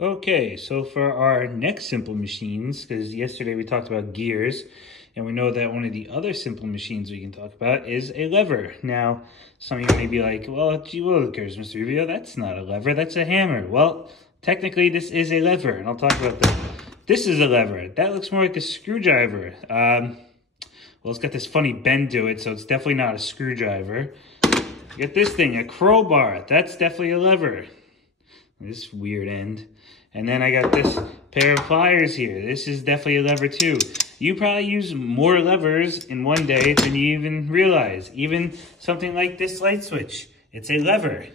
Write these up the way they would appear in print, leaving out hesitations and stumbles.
Okay, so for our next simple machines, because yesterday we talked about gears, and we know that one of the other simple machines we can talk about is a lever. Now, some of you may be like, well, gee willikers, Mr. Rubio, that's not a lever, that's a hammer. Well, technically this is a lever, and I'll talk about that. This is a lever. That looks more like a screwdriver. Well, it's got this funny bend to it, so it's definitely not a screwdriver. Get this thing, a crowbar. That's definitely a lever. This weird end. And then I got this pair of pliers here. This is definitely a lever too. You probably use more levers in one day than you even realize. Even something like this light switch, it's a lever.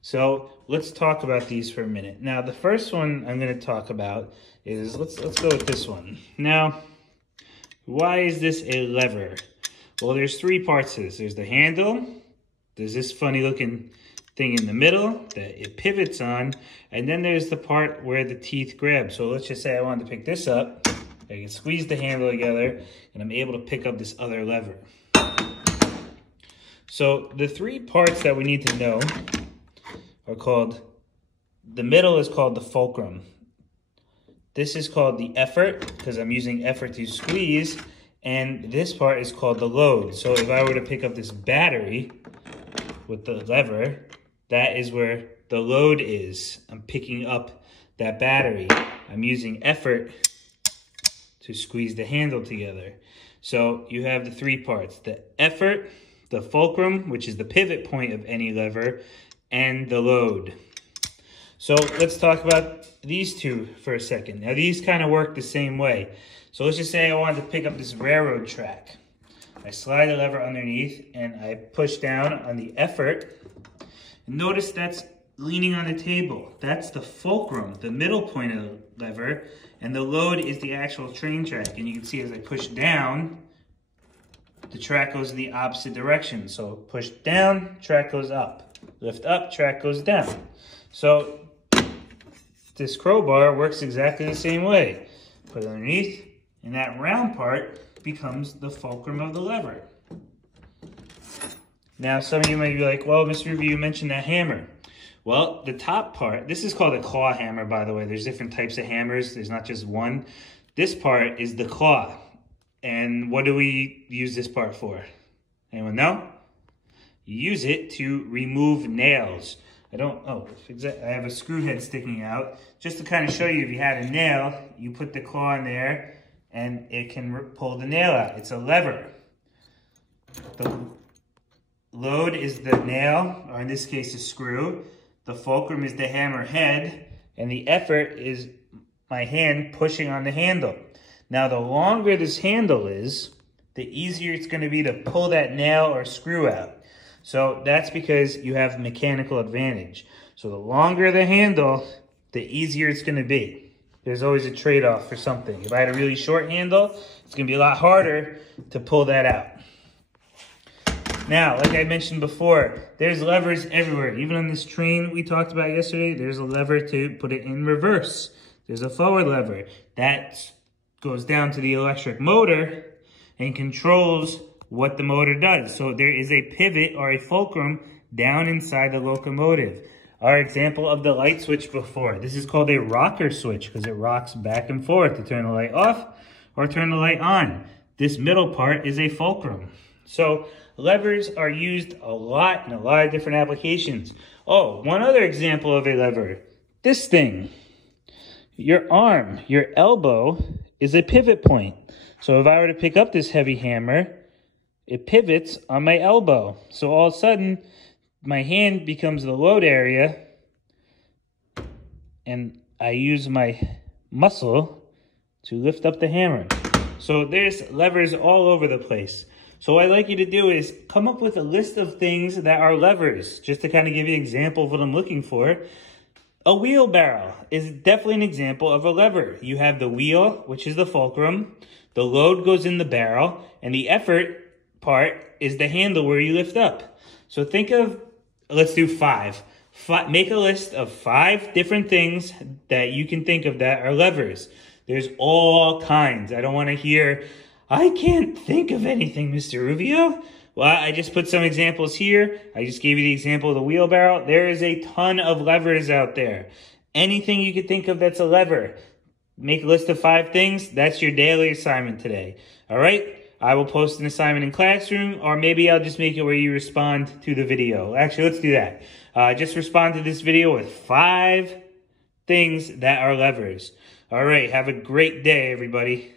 So let's talk about these for a minute. Now the first one I'm going to talk about is, let's go with this one. Now, why is this a lever? Well, there's three parts to this. There's the handle, there's this funny looking thing in the middle that it pivots on, and then there's the part where the teeth grab. So let's just say I wanted to pick this up. I can squeeze the handle together and I'm able to pick up this other lever. So the three parts that we need to know are called, the middle is called the fulcrum. This is called the effort, because I'm using effort to squeeze, and this part is called the load. So if I were to pick up this battery with the lever, that is where the load is. I'm picking up that battery. I'm using effort to squeeze the handle together. So you have the three parts: the effort, the fulcrum, which is the pivot point of any lever, and the load. So let's talk about these two for a second. Now these kind of work the same way. So let's just say I wanted to pick up this railroad track. I slide the lever underneath and I push down on the effort. Notice that's leaning on the table. That's the fulcrum, the middle point of the lever, and the load is the actual train track. And you can see as I push down, the track goes in the opposite direction. So push down, track goes up. Lift up, track goes down. So this crowbar works exactly the same way. Put it underneath, and that round part becomes the fulcrum of the lever. Now, some of you might be like, well, Mr. Rubio, you mentioned that hammer. Well, the top part, this is called a claw hammer, by the way. There's different types of hammers. There's not just one. This part is the claw. And what do we use this part for? Anyone know? You use it to remove nails. I have a screw head sticking out. Just to kind of show you, if you had a nail, you put the claw in there and it can pull the nail out. It's a lever. The load is the nail, or in this case, a screw. The fulcrum is the hammer head, and the effort is my hand pushing on the handle. Now, the longer this handle is, the easier it's going to be to pull that nail or screw out. So that's because you have mechanical advantage. So the longer the handle, the easier it's going to be. There's always a trade-off for something. If I had a really short handle, it's going to be a lot harder to pull that out. Now, like I mentioned before, there's levers everywhere. Even on this train we talked about yesterday, there's a lever to put it in reverse. There's a forward lever. That goes down to the electric motor and controls what the motor does. So there is a pivot or a fulcrum down inside the locomotive. Our example of the light switch before, this is called a rocker switch because it rocks back and forth to turn the light off or turn the light on. This middle part is a fulcrum. So levers are used a lot in a lot of different applications. Oh, one other example of a lever, this thing. Your arm, your elbow is a pivot point. So if I were to pick up this heavy hammer, it pivots on my elbow. So all of a sudden, my hand becomes the load area, and I use my muscle to lift up the hammer. So there's levers all over the place. So what I'd like you to do is come up with a list of things that are levers, just to kind of give you an example of what I'm looking for. A wheelbarrow is definitely an example of a lever. You have the wheel, which is the fulcrum. The load goes in the barrel, and the effort part is the handle where you lift up. So think of, let's do five. Make a list of 5 different things that you can think of that are levers. There's all kinds. I don't want to hear, I can't think of anything, Mr. Rubio. Well, I just put some examples here. I just gave you the example of the wheelbarrow. There is a ton of levers out there. Anything you could think of that's a lever. Make a list of 5 things. That's your daily assignment today. All right? I will post an assignment in Classroom, or maybe I'll just make it where you respond to the video. Actually, let's do that. Just respond to this video with 5 things that are levers. All right, have a great day, everybody.